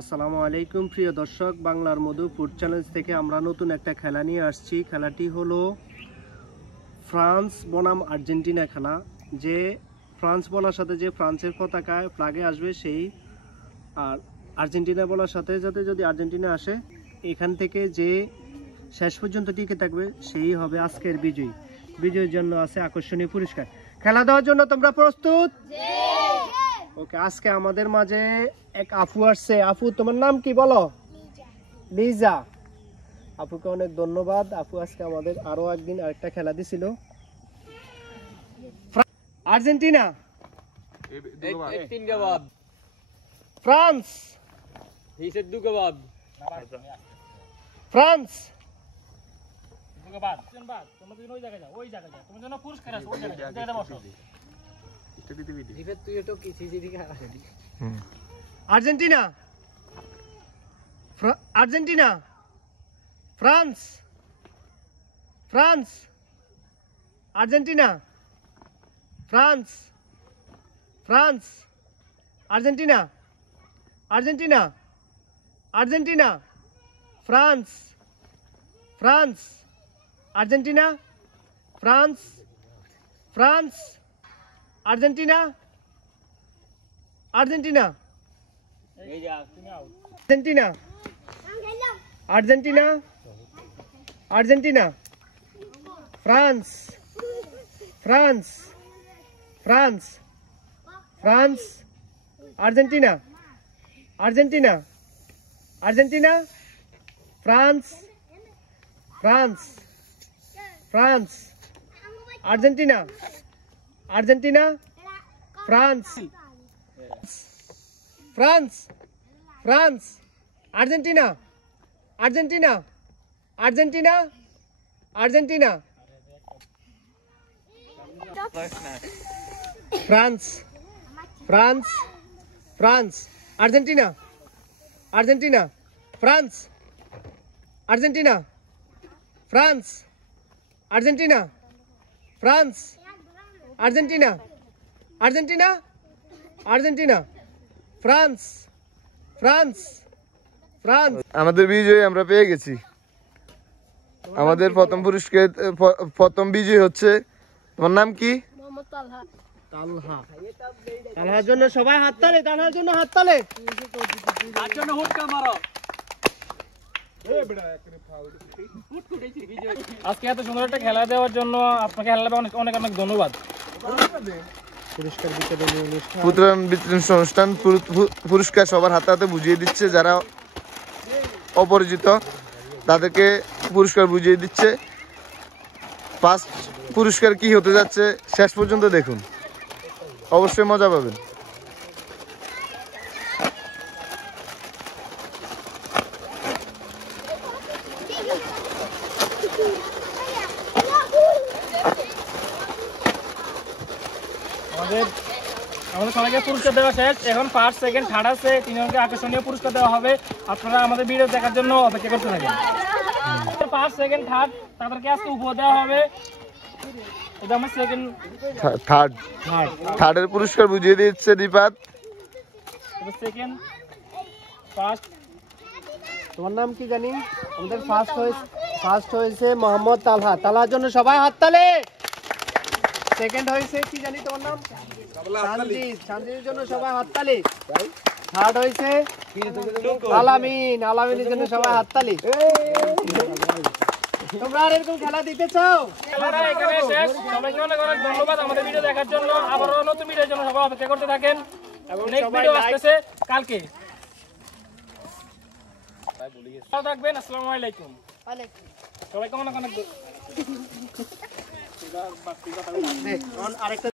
আসসালামু আলাইকুম প্রিয় দর্শক, বাংলার মধু ফুড চ্যানেল থেকে আমরা নতুন একটা খেলা নিয়ে আসছি। খেলাটি হলো ফ্রান্স বনাম আর্জেন্টিনা খেলা। যে ফ্রান্স বলার সাথে যে ফ্রান্সের পতাকায় ফ্ল্যাগে আসবে সেই, আর আর্জেন্টিনা বলার সাথে সাথে যদি আর্জেন্টিনা আসে, এখান থেকে যে শেষ পর্যন্ত টিকে থাকবে সেই হবে আজকের বিজয়ী। বিজয়ীর জন্য আছে আকর্ষণীয় পুরস্কার। খেলা দেওয়ার জন্য তোমরা প্রস্তুত? ওকে, আজকে আমাদের মাঝে এক আপু আসছে। আপু, তোমার নাম কি বলো? লিজা। আপুকে অনেক ধন্যবাদ। আপু আজকে আমাদের আরো একদিন আরেকটা খেলা দিছিল। Argentina, France, France, Argentina, Argentina, France, France, Argentina, France, France, Argentina, Argentina, Argentina, France, France, Argentina, France, France, Argentina, Argentina, Argentina, Argentina, Argentina, France, France, France, France, Argentina, Argentina, Argentina, France, France, France, Argentina, Argentina, France, France, France, Argentina, Argentina, Argentina, Argentina, France, France, France, Argentina, Argentina, France, Argentina, France, Argentina, France, Argentina, Argentina, Argentina, France, France, France. আমাদের বিজয় আমরা পেয়ে গেছি। আমাদের প্রথম পুরস্কার, প্রথম বিজয় হচ্ছে, তোমার নাম কি? তালহা। তালহার জন্য সবাই হাততালি, তালহার জন্য হাততালি। তার জন্য হুটকা মারো। আজকে এত সুন্দর একটা খেলা দেওয়ার জন্য আপনাকে অনেক অনেক অনেক ধন্যবাদ। পুরস্কার বিতরণী অনুষ্ঠান, পুরস্কার সবার হাতে হাতে বুঝিয়ে দিচ্ছে। যারা অপরিচিত তাদেরকে পুরস্কার বুঝিয়ে দিচ্ছে। ফার্স্ট পুরস্কার কি হতে যাচ্ছে শেষ পর্যন্ত দেখুন, অবশ্যই মজা পাবেন। আমাদের সবাইকে পুরস্কার দেওয়া শেষ। এখন ফার্স্ট, সেকেন্ড, থার্ড আছে, তিনজনকে আকর্ষণীয় পুরস্কার দেওয়া হবে। আপনারা আমাদের ভিডিও দেখার জন্য অপেক্ষা করতে থাকেন। ফার্স্ট, সেকেন্ড, থার্ড তাদেরকে আজকে উপহার দেওয়া হবে। এটা আমার সেকেন্ড, থার্ডের পুরস্কার বুঝিয়ে দিচ্ছে রিপাত। Second, first. তোমার নাম কি জানি? আমাদের ফার্স্ট হয়েছে মোহাম্মদ তালহা। তালহার জন্য সবাই হাততালি। সেকেন্ড হয়েছে কি জানি তোমার নাম? সানজিদ। সানজিদের জন্য সবাই হাততালি। থার্ড হয়েছে আলামিন। আলামিনের জন্য সবাই হাততালি। তোমরা আর এরকম খেলা দিতে চাও? এখানে শেষ। সবাইকে অনেক অনেক ধন্যবাদ আমাদের ভিডিও দেখার জন্য। আবারও নতুন ভিডিওর জন্য সবাই অপেক্ষা করতে থাকেন এবং নেক্সট ভিডিও আসতেছে কালকে। ভালো থাকবেন। আসসালামু আলাইকুম। সবাইকে অনেক অনেক আরেকটা